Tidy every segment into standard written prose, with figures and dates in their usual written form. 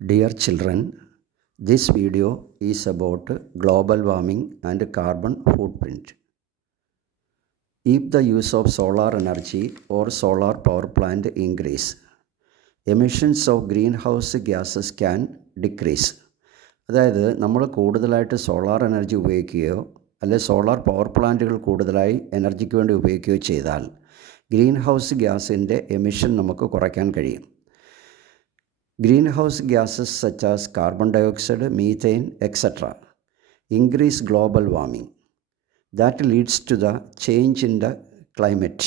Dear children, this video is about global warming and carbon footprint. If the use of solar energy or solar power plant increase, emissions of greenhouse gases can decrease. അതായത് നമ്മൾ കൂടുതലായിട്ട് solar energy ഉപയോഗിക്കുകയോ അല്ലെ solar power പ്ലാന്റുകൾ കൂടുതലായി എനർജിക്ക് വേണ്ടി ഉപയോഗിക്കുകയോ ചെയ്താൽ ഗ്രീൻ ഹൗസ് ഗ്യാസിൻ്റെ എമിഷൻ നമുക്ക് കുറയ്ക്കാൻ കഴിയും. Greenhouse gases such as carbon dioxide, methane, etc. increase global warming. That leads to the change in the climate.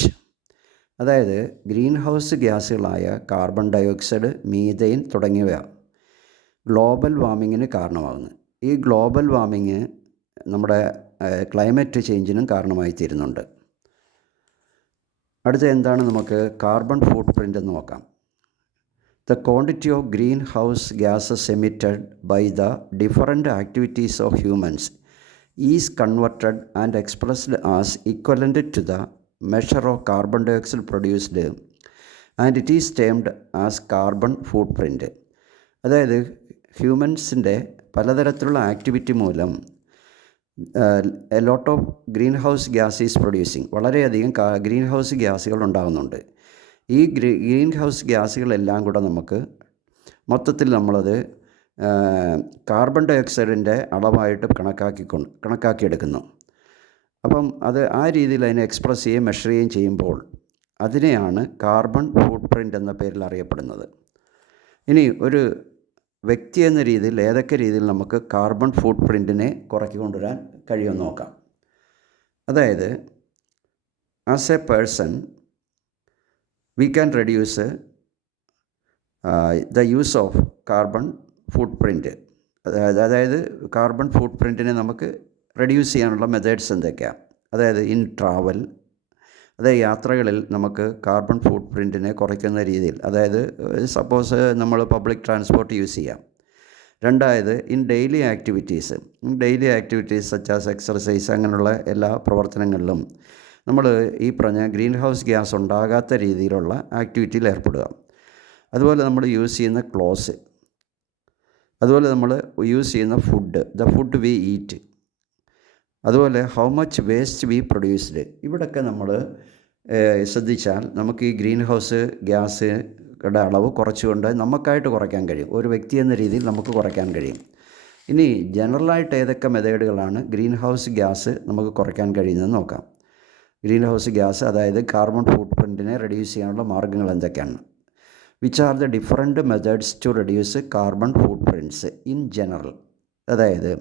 അതായത് ഗ്രീൻ ഹൗസ് ഗ്യാസുകളായ കാർബൺ ഡയോക്സൈഡ്, മീഥെയിൻ തുടങ്ങിയവ ഗ്ലോബൽ വാർമിങ്ങിന് കാരണമാകുന്നു. ഈ ഗ്ലോബൽ വാർമിങ് നമ്മുടെ ക്ലൈമറ്റ് ചേഞ്ചിനും കാരണമായി തീരുന്നുണ്ട്. അടുത്ത എന്താണ് നമുക്ക് കാർബൺ ഫുട് പ്രിൻ്റ് എന്ന് നോക്കാം. The quantity of greenhouse gases emitted by the different activities of humans is converted and expressed as equivalent to the measure of carbon dioxide produced, and it is termed as carbon footprint. അതായത് ഹ്യൂമൻസിൻ്റെ പലതരത്തിലുള്ള activity മൂലം a lot of green house gas is producing, വളരെയധികം green house ഗ്യാസുകൾ ഉണ്ടാകുന്നുണ്ട്. ഈ green house ഗ്യാസുകളെല്ലാം കൂടെ നമുക്ക് മൊത്തത്തിൽ നമ്മളത് കാർബൺ ഡയോക്സൈഡിൻ്റെ അളവായിട്ട് കണക്കാക്കിയെടുക്കുന്നു. അപ്പം അത് ആ രീതിയിൽ അതിനെ എക്സ്പ്രസ് ചെയ്യുകയും മെഷർ ചെയ്യുകയും ചെയ്യുമ്പോൾ അതിനെയാണ് കാർബൺ ഫുട് പ്രിൻ്റ് എന്ന പേരിൽ അറിയപ്പെടുന്നത്. ഇനി ഒരു വ്യക്തി എന്ന രീതിയിൽ ഏതൊക്കെ രീതിയിൽ നമുക്ക് കാർബൺ ഫുട് പ്രിൻറ്റിനെ കുറയ്ക്കൊണ്ടുവരാൻ കഴിയുമെന്ന് നോക്കാം. അതായത് as A person we can reduce the use of carbon footprint. അതായത് കാർബൺ ഫുട് പ്രിൻറ്റിനെ നമുക്ക് റെഡ്യൂസ് ചെയ്യാനുള്ള മെത്തേഡ്സ് എന്തൊക്കെയാണ്? അതായത് ഇൻ ട്രാവൽ, അതായത് യാത്രകളിൽ നമുക്ക് കാർബൺ ഫുട് പ്രിൻറ്റിനെ കുറയ്ക്കുന്ന രീതിയിൽ, അതായത് സപ്പോസ് നമ്മൾ പബ്ലിക് ട്രാൻസ്പോർട്ട് യൂസ് ചെയ്യാം. രണ്ടായത് in daily activities such as exercise, അങ്ങനെയുള്ള എല്ലാ പ്രവർത്തനങ്ങളിലും നമ്മൾ ഈ പറഞ്ഞ ഗ്രീൻ ഹൗസ് ഗ്യാസ് ഉണ്ടാകാത്ത രീതിയിലുള്ള ആക്ടിവിറ്റിയിൽ ഏർപ്പെടുക. അതുപോലെ നമ്മൾ യൂസ് ചെയ്യുന്ന ക്ലോത്ത്സ്, അതുപോലെ നമ്മൾ യൂസ് ചെയ്യുന്ന food, the food we eat, അതുപോലെ how much waste we produced. ഇവിടെയൊക്കെ നമ്മൾ ശ്രദ്ധിച്ചാൽ നമുക്ക് ഈ ഗ്രീൻ ഹൗസ് ഗ്യാസുകളുടെ അളവ് കുറച്ചുകൊണ്ട് നമുക്കായിട്ട് കുറയ്ക്കാൻ കഴിയും. ഒരു വ്യക്തി എന്ന രീതിയിൽ നമുക്ക് കുറയ്ക്കാൻ കഴിയും. ഇനി ജനറലായിട്ട് ഏതൊക്കെ മെത്തേഡുകളാണ് ഗ്രീൻ ഹൗസ് ഗ്യാസ് നമുക്ക് കുറയ്ക്കാൻ കഴിയുന്നതെന്ന് നോക്കാം. ഗ്രീൻ ഹൗസ് ഗ്യാസ്, അതായത് കാർബൺ ഫുട് പ്രിൻറ്റിനെ റെഡ്യൂസ് ചെയ്യാനുള്ള മാർഗ്ഗങ്ങൾ എന്തൊക്കെയാണ്? Which are the different methods to reduce carbon footprints in general. അതായത്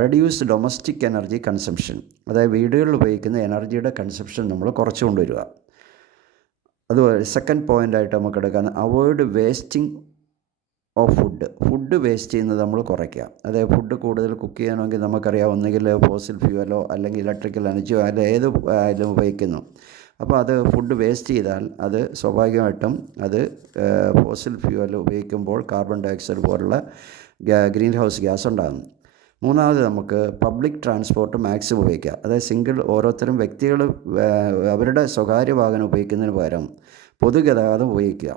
റെഡ്യൂസ് ഡൊമസ്റ്റിക് എനർജി കൺസംഷൻ, അതായത് വീടുകളിൽ ഉപയോഗിക്കുന്ന എനർജിയുടെ കൺസംഷൻ നമ്മൾ കുറച്ച് കൊണ്ടുവരിക. അതുപോലെ സെക്കൻഡ് പോയിൻ്റായിട്ട് നമുക്ക് എടുക്കാം avoid wasting of food waste ചെയ്യുന്നത് നമ്മൾ കുറയ്ക്കുക. അതായത് ഫുഡ് കൂടുതൽ കുക്ക് ചെയ്യണമെങ്കിൽ നമുക്കറിയാം, ഒന്നുകിൽ ഫോസിൽ ഫ്യൂവലോ അല്ലെങ്കിൽ ഇലക്ട്രിക്കൽ എനർജിയോ അല്ല ഏത് ആയാലും ഉപയോഗിക്കുന്നു. അപ്പോൾ അത് ഫുഡ് വേസ്റ്റ് ചെയ്താൽ അത് സ്വാഭാവികമായിട്ടും അത് ഫോസിൽ ഫ്യൂവൽ ഉപയോഗിക്കുമ്പോൾ കാർബൺ ഡയോക്സൈഡ് പോലുള്ള ഗ്രീൻ ഹൗസ് ഗ്യാസ് ഉണ്ടാകും. മൂന്നാമത് നമുക്ക് പബ്ലിക് ട്രാൻസ്പോർട്ട് മാക്സിമം ഉപയോഗിക്കുക. അതായത് ഓരോരുത്തരും വ്യക്തികൾ അവരുടെ സ്വകാര്യ വാഹനം ഉപയോഗിക്കുന്നതിന് പകരം പൊതുഗതാഗതം ഉപയോഗിക്കുക.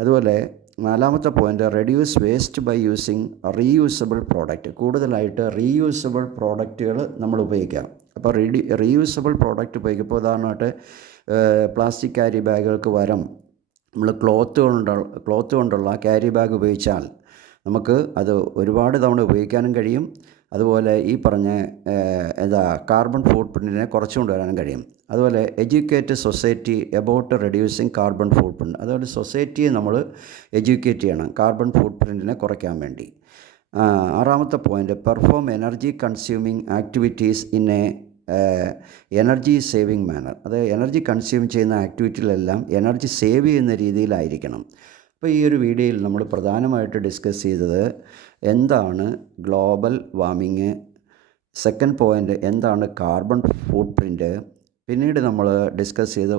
അതുപോലെ നാലാമത്തെ point reduce waste by using reusable product. കൂടുതലായിട്ട് റീയൂസബിൾ പ്രോഡക്റ്റുകൾ നമ്മൾ ഉപയോഗിക്കാം. അപ്പോൾ റീയൂസബിൾ പ്രോഡക്റ്റ് ഉപയോഗിക്കുമ്പോൾ ഉദാഹരണമായിട്ട് പ്ലാസ്റ്റിക് ക്യാരി ബാഗുകൾക്ക് പകരം നമ്മൾ ക്ലോത്ത് കൊണ്ടുള്ള ക്യാരി ബാഗ് ഉപയോഗിച്ചാൽ നമുക്ക് അത് ഒരുപാട് തവണ ഉപയോഗിക്കാനും കഴിയും. അതുപോലെ ഈ പറഞ്ഞ കാർബൺ ഫുട് പ്രിൻറ്റിനെ കുറച്ചു കൊണ്ടുവരാനും കഴിയും. അതുപോലെ educate society about reducing carbon footprint. അതുപോലെ സൊസൈറ്റിയെ നമ്മൾ എഡ്യൂക്കേറ്റ് ചെയ്യണം കാർബൺ ഫുട് പ്രിൻറ്റിനെ കുറയ്ക്കാൻ വേണ്ടി. ആറാമത്തെ point perform energy consuming activities in energy saving manner. അതായത് എനർജി കൺസ്യൂം ചെയ്യുന്ന ആക്ടിവിറ്റിയിലെല്ലാം എനർജി സേവ് ചെയ്യുന്ന രീതിയിലായിരിക്കണം. അപ്പോൾ ഈ ഒരു വീഡിയോയിൽ നമ്മൾ പ്രധാനമായിട്ട് ഡിസ്കസ് ചെയ്തത് എന്താണ് ഗ്ലോബൽ വാർമിങ്, സെക്കൻഡ് പോയിൻ്റ് എന്താണ് കാർബൺ ഫുട് പ്രിൻറ്റ്, പിന്നീട് നമ്മൾ ഡിസ്കസ് ചെയ്ത്